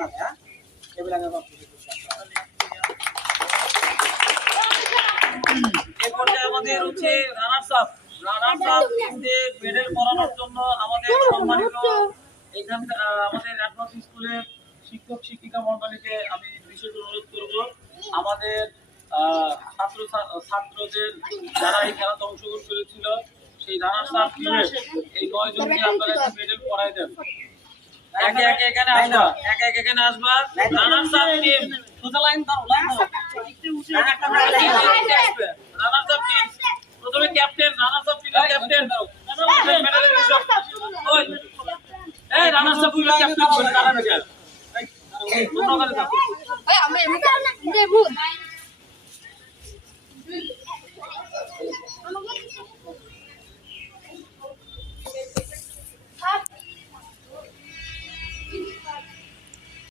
এই পর্যায়ে আমাদের হচ্ছে রানার্স আপ টিমদের মেডেল পরানোর জন্য আমাদের সম্মানিত এখানকার আমাদের অ্যাডভান্স স্কুলের শিক্ষক শিক্ষিকা মন্ডলীকে আমি বিশেষ অনুরোধ করব আমাদের ছাত্রদের যারা এই খেলাতে অংশগ্রহণ করেছিল সেই রানার্স আপ টিমের এই 9 জনকে আপনারা একটা মেডেল পরাই দেন। একে একে এখানে আসবা, একে একে এখানে আসবা। রানার্স আপ টিম সোজা লাইন দাও, লাইন দাও। রানার্স আপ টিম প্রথমে ক্যাপ্টেন, রানার্স আপ টিমের ক্যাপ্টেন মেডেলের বিষয়। ওই এই রানার্স আপ টিমের ক্যাপ্টেন বলে দাঁড়ানো গেল। এই তোমরা ওখানে থাকো। আমি